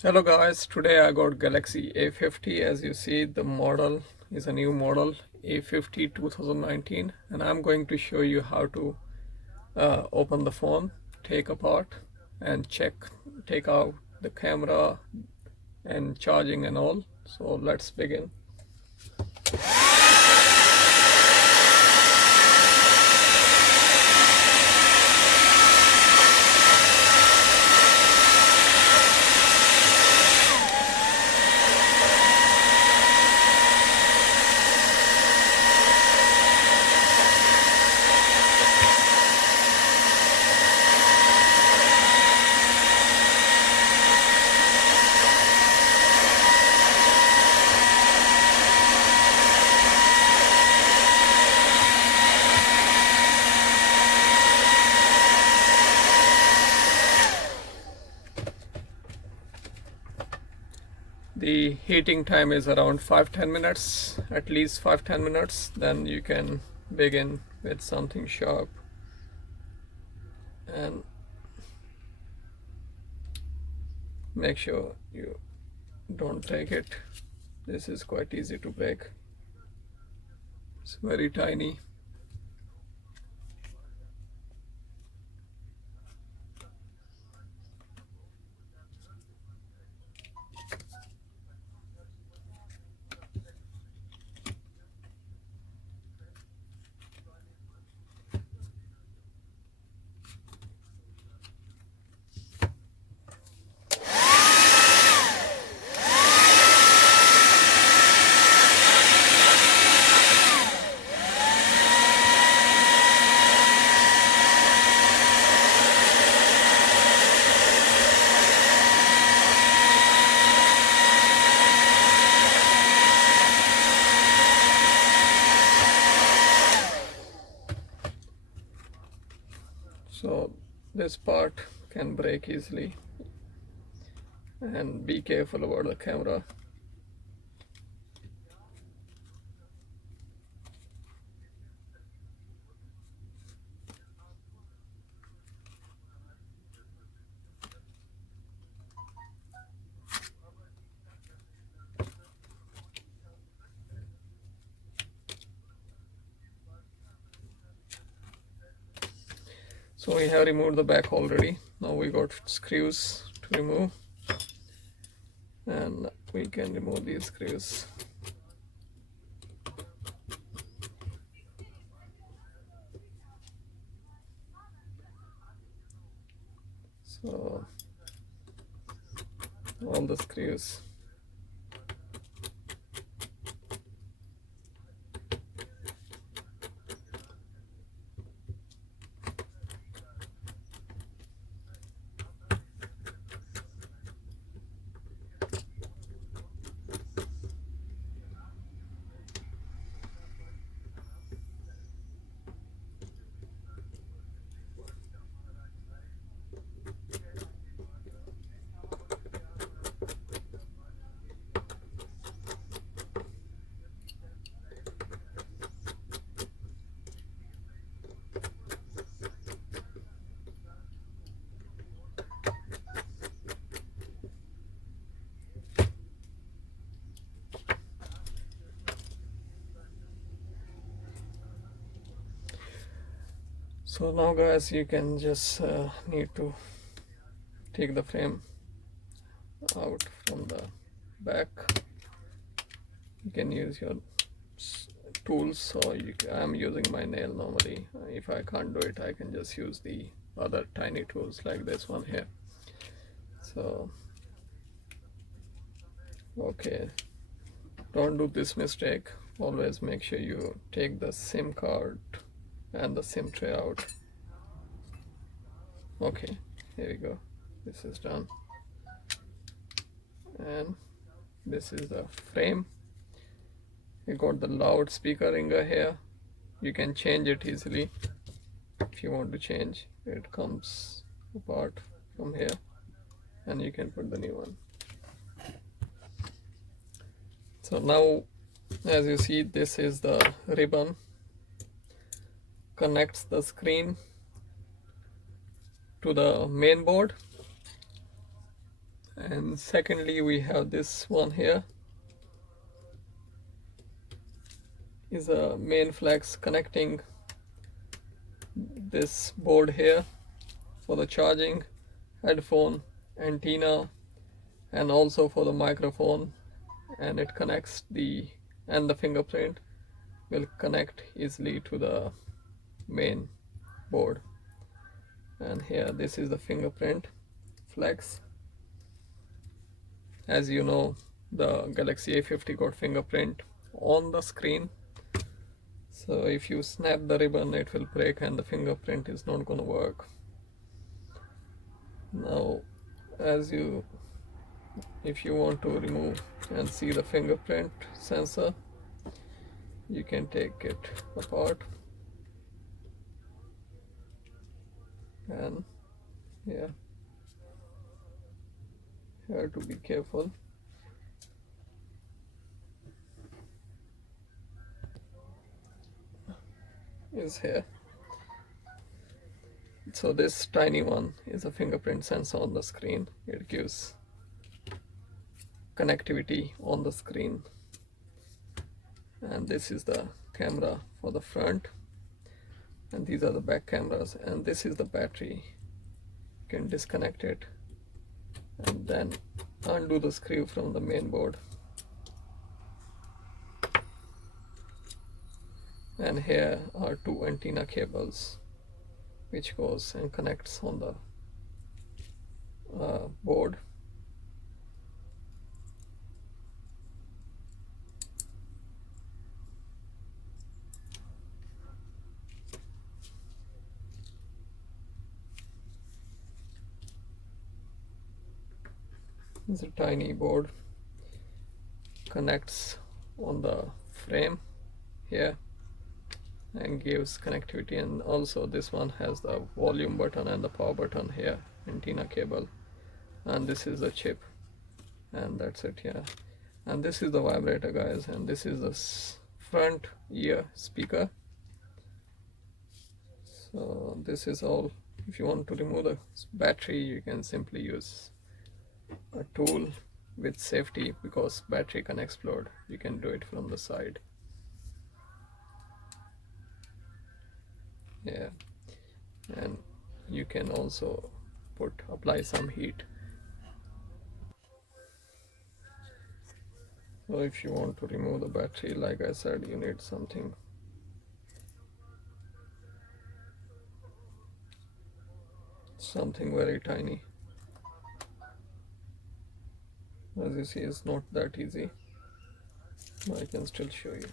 Hello guys, today I got Galaxy A50. As you see, the model is a new model, A50 2019, and I'm going to show you how to open the phone, take apart and take out the camera and charging and all. So let's begin. The heating time is around 5-10 minutes, at least 5-10 minutes. Then you can begin with something sharp and make sure you don't break it. This is quite easy to break. It's very tiny. So this part can break easily, and be careful about the camera. So we have removed the back already. Now we got screws to remove, and we can remove these screws. So all the screws. So now guys, you can just need to take the frame out from the back. You can use your tools. So I'm using my nail normally. If I can't do it, I can just use the other tiny tools like this one here. So okay, don't do this mistake. Always make sure you take the SIM card and the SIM tray out. Okay, here we go. This is done, and this is the frame. You got the loudspeaker ringer here. You can change it easily if you want to change. It comes apart from here, and you can put the new one. So now, as you see, this is the ribbon, connects the screen to the main board, And secondly, we have this one here, is a main flex connecting this board here for the charging, headphone, antenna, and also for the microphone, and it connects the fingerprint will connect easily to the main board. And here, this is the fingerprint flex. As you know, the Galaxy A50 got fingerprint on the screen, so if you snap the ribbon it will break and the fingerprint is not going to work. Now, if you want to remove and see the fingerprint sensor, you can take it apart, and yeah, you have to be careful. Is here. So this tiny one is a fingerprint sensor on the screen. It gives connectivity on the screen. And this is the camera for the front, and these are the back cameras, and this is the battery. You can disconnect it and then undo the screw from the main board. And here are two antenna cables which goes and connects on the board. It's a tiny board, connects on the frame here and gives connectivity. And also this one has the volume button and the power button here, antenna cable, and this is the chip, and that's it. Yeah, and this is the vibrator, guys, and this is the front ear speaker. So this is all. If you want to remove the battery, you can simply use a tool with safety, because battery can explode. You can do it from the side. Yeah, and you can also apply some heat. So if you want to remove the battery, like I said, you need something very tiny. As you see, it's not that easy. I can still show you.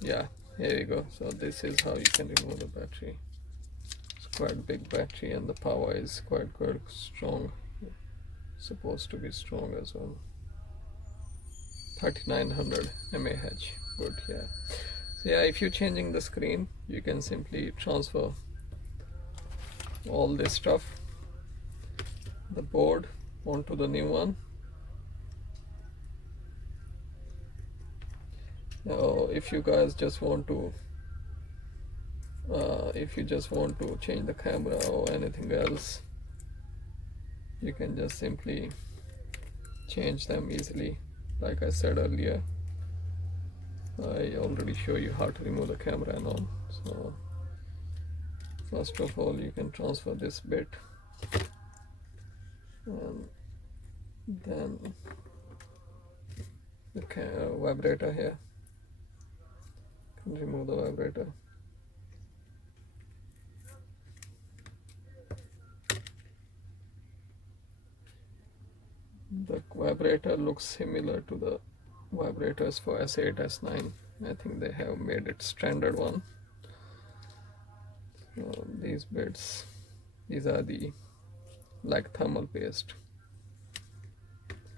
Yeah, here you go. So this is how you can remove the battery. It's quite big battery, and the power is quite good, strong. Supposed to be strong as well. 3900 mAh. Good. Yeah. So yeah, if you're changing the screen, you can simply transfer all this stuff, the board, onto the new one. Now, if you guys just want to change the camera or anything else, you can just simply change them easily. Like I said earlier, I already show you how to remove the camera and all. So first of all, you can transfer this bit, and then the vibrator here. You can remove the vibrator. The vibrator looks similar to the vibrators for S8, S9. I think they have made it standard one. So these bits, these are the like thermal paste.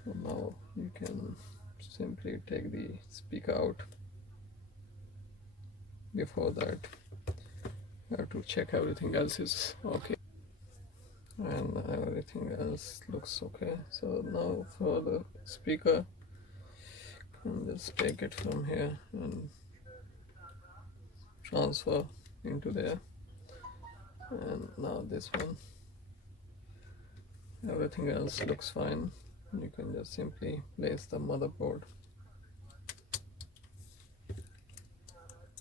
So now you can simply take the speaker out. Before that, you have to check everything else is okay, and everything else looks okay. So now for the speaker, you can just take it from here and transfer into there. And now this one, everything else looks fine. You can just simply place the motherboard,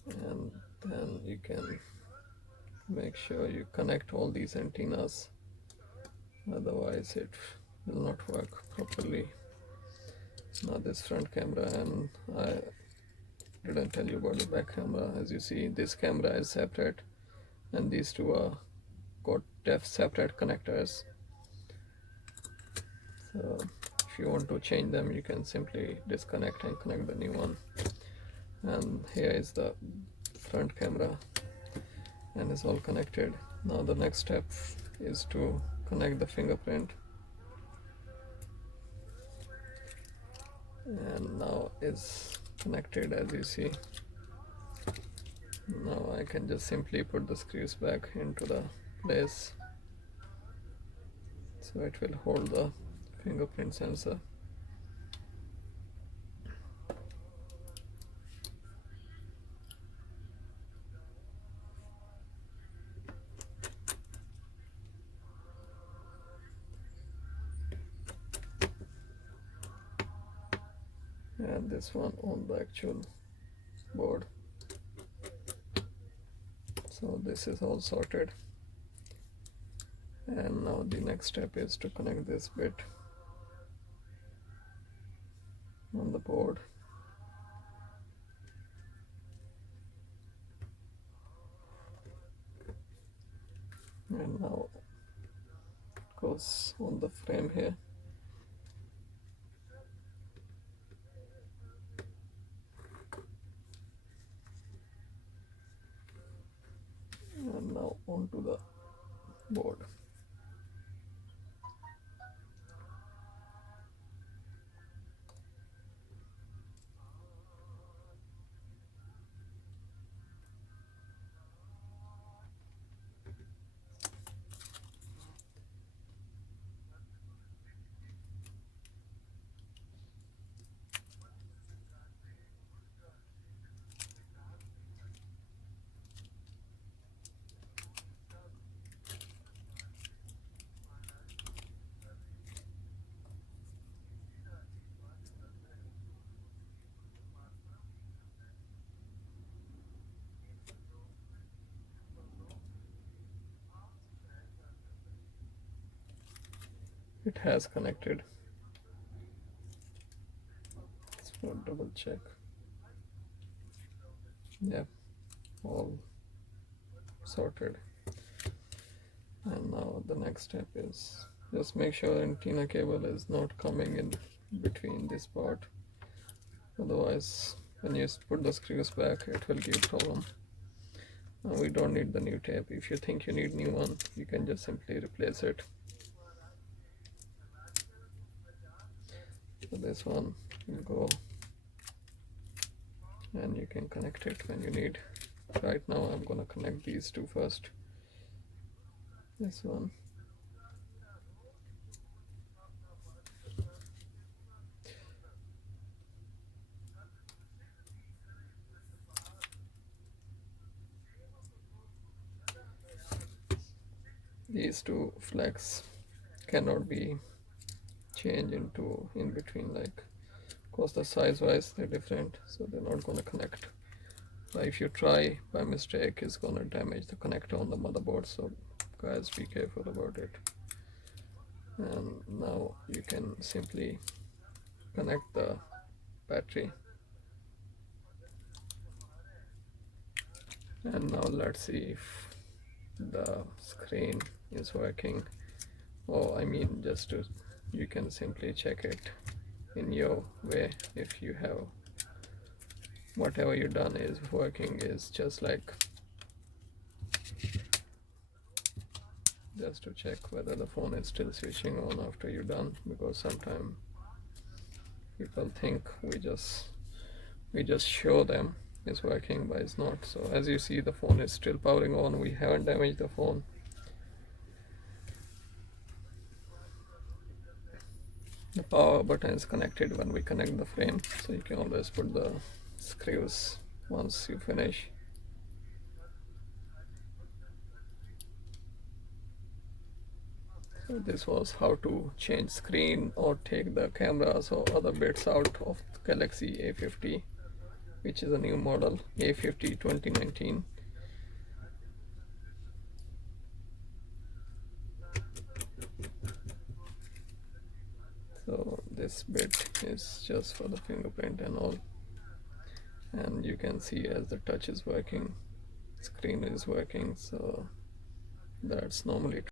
and then you can make sure you connect all these antennas, otherwise it will not work properly. Now this front camera, and I didn't tell you about the back camera. As you see, this camera is separate and these two are got separate connectors. So if you want to change them, you can simply disconnect and connect the new one. And here is the front camera, and it's all connected. Now the next step is to connect the fingerprint, and now it's connected, as you see. Now I can just simply put the screws back into the place, so it will hold the fingerprint sensor. And this one on the actual board. So this is all sorted, and now the next step is to connect this bit on the board. And now it goes on the frame here. And now onto the board. It has connected. Let's double check. Yeah, all sorted. And now the next step is just make sure the antenna cable is not coming in between this part. Otherwise, when you put the screws back, it will give problem. Now we don't need the new tape. If you think you need new one, you can just simply replace it. So this one will go, and you can connect it when you need. Right now I'm gonna connect these two first. This one. These two flags cannot be changed into in between, like, because the size wise they're different, so they're not gonna connect. But if you try by mistake, it's gonna damage the connector on the motherboard, so guys, be careful about it. And now you can simply connect the battery. And now let's see if the screen is working. Or I mean, just to, you can simply check it in your way. If you have whatever you done is working, is just like, just to check whether the phone is still switching on after you're done, because sometimes people think we just show them it's working, but it's not. So as you see, the phone is still powering on. We haven't damaged the phone. The power button is connected when we connect the frame, so you can always put the screws once you finish. So this was how to change screen or take the cameras or other bits out of Galaxy A50, which is a new model, A50 2019. So this bit is just for the fingerprint and all, and you can see as the touch is working, screen is working, so that's normally